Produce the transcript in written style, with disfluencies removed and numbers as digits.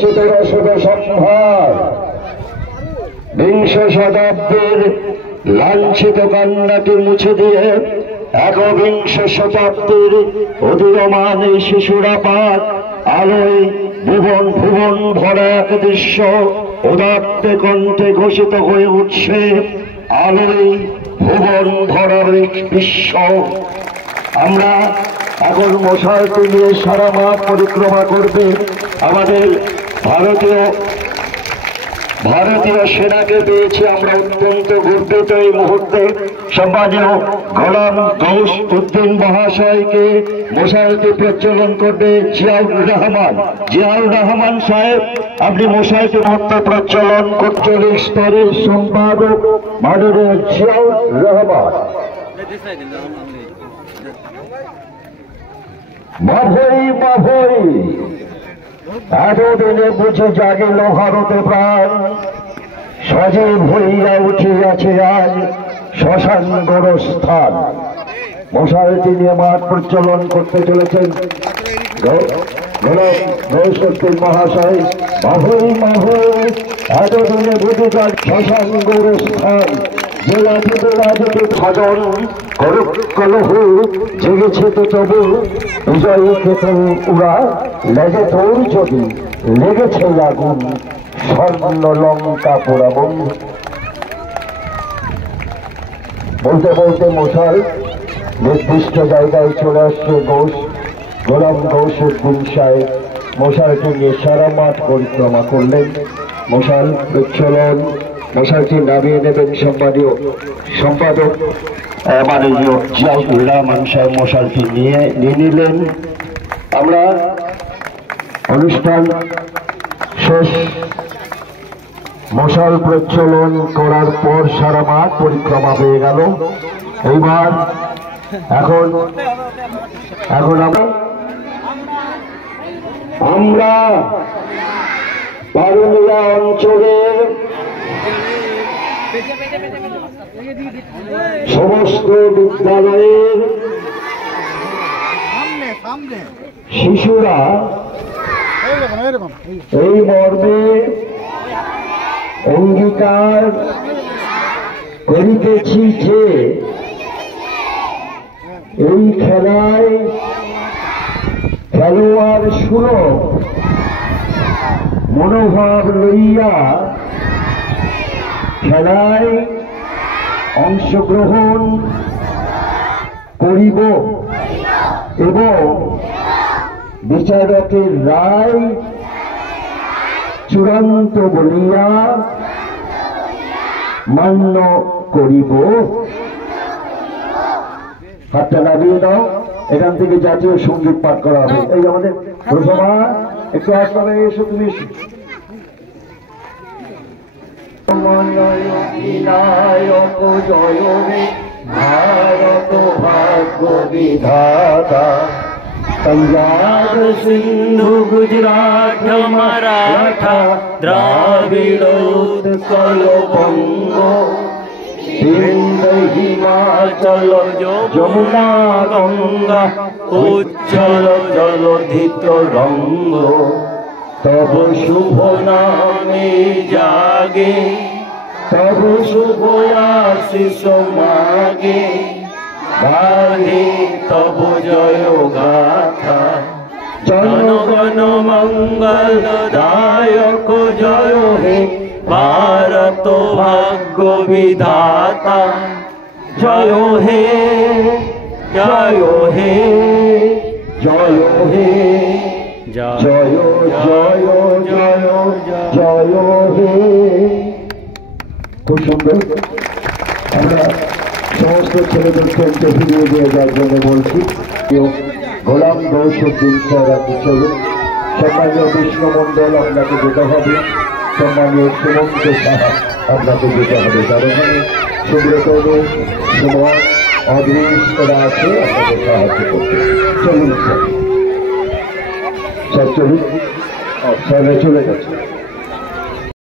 সম্ভার বিংশ শতাব্দীর লাঞ্ছিত কান্নাকে মুছে দিয়ে একবিংশ শতাব্দীর উদীয়মান এই শিশুরা পাক আলোয় ভুবন ভুবন ভরা এক দৃশ্য উদাত্তে কণ্ঠে ঘোষিত হয়ে উঠছে। আলোয় ভুবন ভরার বিশ্ব। আমরা এখন মশালটি নিয়ে সারা মাঠ পরিক্রমা করবে আমাদের ভারতীয় সেনাকে পেয়েছি। আমরা অত্যন্ত গর্বিত এই মুহূর্তে। সম্মানীয় গোলাম গৌস উদ্দিন মহাশয়কে মশালটি প্রজ্বলন করবে জিয়াউর রহমান সাহেব। আপনি মশালটি মহত্ব প্রজ্বলন করছেন স্তরের সম্পাদক মাননীয় জিয়াউর রহমান। বাভই বাভই এতদিনে বুঝে জাগিল ভারতে প্রাণ, সজীব হইয়া উঠিয়াছে আজ শ্মশান গোরস্থান। মশালটি নিয়ে মাঠ প্রচলন করতে চলেছেন গৌসুদ্দিন মহাশয়। বাভই বাভই এতদিনে বুঝে যাক শ্মশান গোরস্থান, জেলা থেকে রাজকে খদন করুক কলহ জেগেছে তো তবু বিজয়ী খেতে উড়া লেগে তোর যদি লেগেছে আগুন স্বর্ণ লঙ্কা পোড়া বন্ধু। বলতে বলতে মশাল নির্দিষ্ট জায়গায় চলে আসছে। গোলাম গৌসুদ্দিন সাহেব মশালটি নিয়ে সারা মাঠ পরিক্রমা করলেন। মশাল প্রচলন মশালটি নামিয়ে নেবেন সম্মানীয় সম্পাদক মাননীয় জিয়াউর রহমান সাহেব মশালটি নিয়ে নিলেন। আমরা অনুষ্ঠান শেষ মশাল প্রচলন করার পর সারা মাঠ পরিক্রমা হয়ে গেল। এইবার এখন আমরা পারুলিয়া অঞ্চলের সমস্ত বিদ্যালয়ের শিশুরা এই মর্মে অঙ্গীকার করিতেছি যে এই খেলায় খেলোয়াড় সুলভ মনোভাব লইয়া খেলায় অংশগ্রহণ করিব এবং বিচারকের রায় চূড়ান্ত বলিয়া মান্য করিব। হাতটা নামিয়ে দাও। এখান থেকে জাতীয় সঙ্গীত পাঠ করা হবে। এই আমাদের প্রথমা একটু আসলে এসো তুমি। বিনায়ক জয় হে ভারত ভাগ্য বিধাতা, पंजाब सिंधु गुजरात मराठा द्राविड़ उत्कल बंग सिंध हिमाचल যমুনা গঙ্গা উজ্জ্বল জলধিত রঙ্গ। তব শুভ নামে জাগে তব শুভ আশিস মাগে, গাহে তব জয় গাথা জনগণ মঙ্গল দায়ক জয় হে ভারত ভাগ্য বিধাতা। জয় হে জয় হে জয় হে জয় জয় জয় জয় হে। খুব সুন্দর। আমরা সমস্ত ছেলেদেরকে ফিরিয়ে দিয়ে যাওয়ার জন্য বলছি। গোলাম গৌসুদ্দিন সাহেব চলুন। সম্মানীয় বিষ্ণুমন্ডল আপনাকে যেতে হবে। সম্মানীয় সুমন্ত সাহা আপনাকে যেতে হবে। তার ওখানে সুব্রত সুমন অদৃশ করা আছে আপনাকে সাহায্য করতে। চলুন স্যার চলুন। স্যার চলে গেছে।